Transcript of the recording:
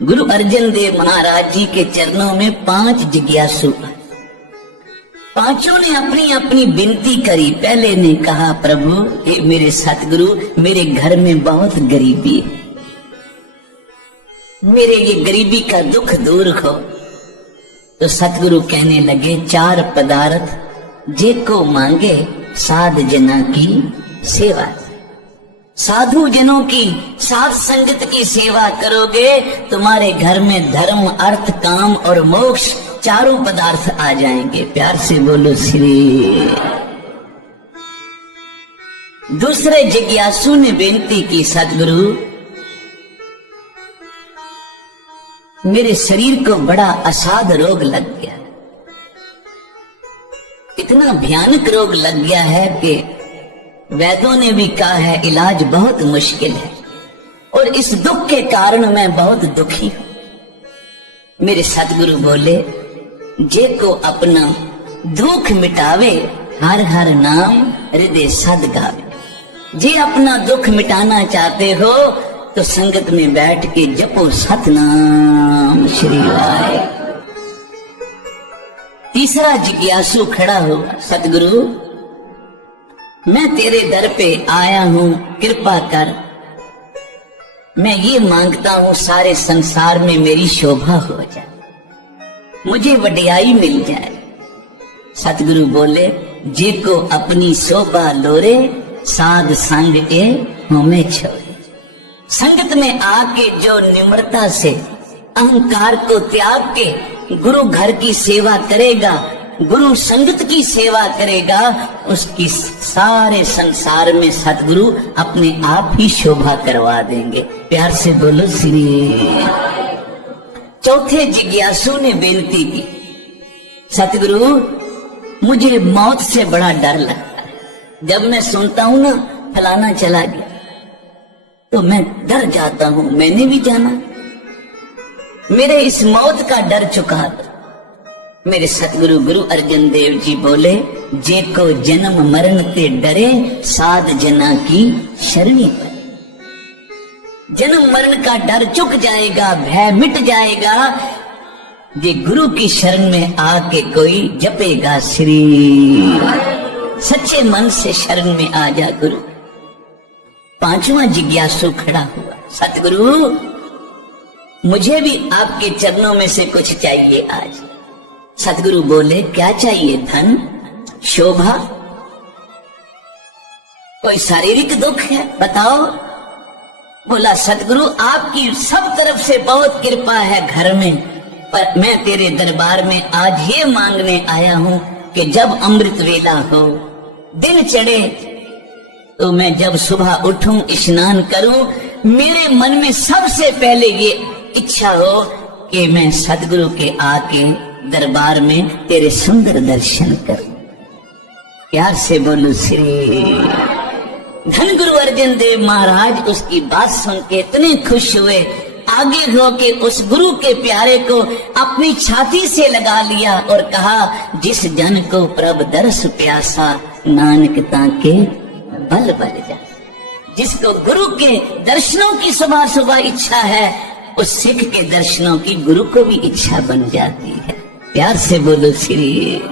गुरु अर्जन देव महाराज जी के चरणों में 5 जिज्ञासु, पांचों ने अपनी अपनी विनती करी। पहले ने कहा, प्रभु ये मेरे सतगुरु, मेरे घर में बहुत गरीबी है, मेरे ये गरीबी का दुख दूर हो। तो सतगुरु कहने लगे, 4 पदार्थ जे को मांगे साध जना की सेवा। साधु जनों की, साध संगत की सेवा करोगे, तुम्हारे घर में धर्म, अर्थ, काम और मोक्ष 4 पदार्थ आ जाएंगे। प्यार से बोलो श्री। दूसरे जिज्ञासु ने बेनती की, सतगुरु मेरे शरीर को बड़ा असाध रोग लग गया, इतना भयानक रोग लग गया है कि वैद्यों ने भी कहा है इलाज बहुत मुश्किल है, और इस दुख के कारण मैं बहुत दुखी हूं। मेरे सतगुरु बोले, जे को अपना दुख मिटावे, हर हर नाम हृदय सद गावे। जे अपना दुख मिटाना चाहते हो तो संगत में बैठ के जपो सतनाम श्री वाहे। तीसरा जिज्ञासु खड़ा हुआ, सतगुरु मैं तेरे दर पे आया हूं, कृपा कर। मैं ये मांगता हूं सारे संसार में मेरी शोभा हो जाए, मुझे वडियाई मिल जाए। सतगुरु बोले, जे को अपनी शोभा लोरे, साध संग ए हमें छोड़े। संगत में आके जो निम्रता से अहंकार को त्याग के गुरु घर की सेवा करेगा, गुरु संगत की सेवा करेगा, उसकी सारे संसार में सतगुरु अपने आप ही शोभा करवा देंगे। प्यार से बोलो श्री। चौथे जिज्ञासु ने बेनती की, सतगुरु मुझे मौत से बड़ा डर लगता है। जब मैं सुनता हूं ना फलाना चला गया तो मैं डर जाता हूं, मैंने भी जाना, मेरे इस मौत का डर चुका दो। मेरे सतगुरु गुरु अर्जन देव जी बोले, जे को जन्म मरण ते डरे, साध जना की शरणी पर। जन्म मरण का डर चुक जाएगा, भय मिट जाएगा, जे गुरु की शरण में आके कोई जपेगा श्री। सच्चे मन से शरण में आ जा गुरु। 5वां जिज्ञासु खड़ा हुआ, सतगुरु मुझे भी आपके चरणों में से कुछ चाहिए आज। सतगुरु बोले, क्या चाहिए? धन, शोभा, कोई शारीरिक दुख है? बताओ। बोला, सतगुरु आपकी सब तरफ से बहुत कृपा है घर में, पर मैं तेरे दरबार में आज ये मांगने आया हूं कि जब अमृत वेला हो, दिन चढ़े, तो मैं जब सुबह उठूं, स्नान करूं, मेरे मन में सबसे पहले ये इच्छा हो कि मैं सतगुरु के आके दरबार में तेरे सुंदर दर्शन करूं। प्यार से बोलो श्री। धन गुरु अर्जन देव महाराज उसकी बात सुन के इतने खुश हुए, आगे हो के उस गुरु के प्यारे को अपनी छाती से लगा लिया और कहा, जिस जन को प्रभ दर्श प्यासा, नानक ताके बल बल जा। जिसको गुरु के दर्शनों की सुबह सुबह इच्छा है, उस सिख के दर्शनों की गुरु को भी इच्छा बन जाती है। प्यार से बोलो श्री।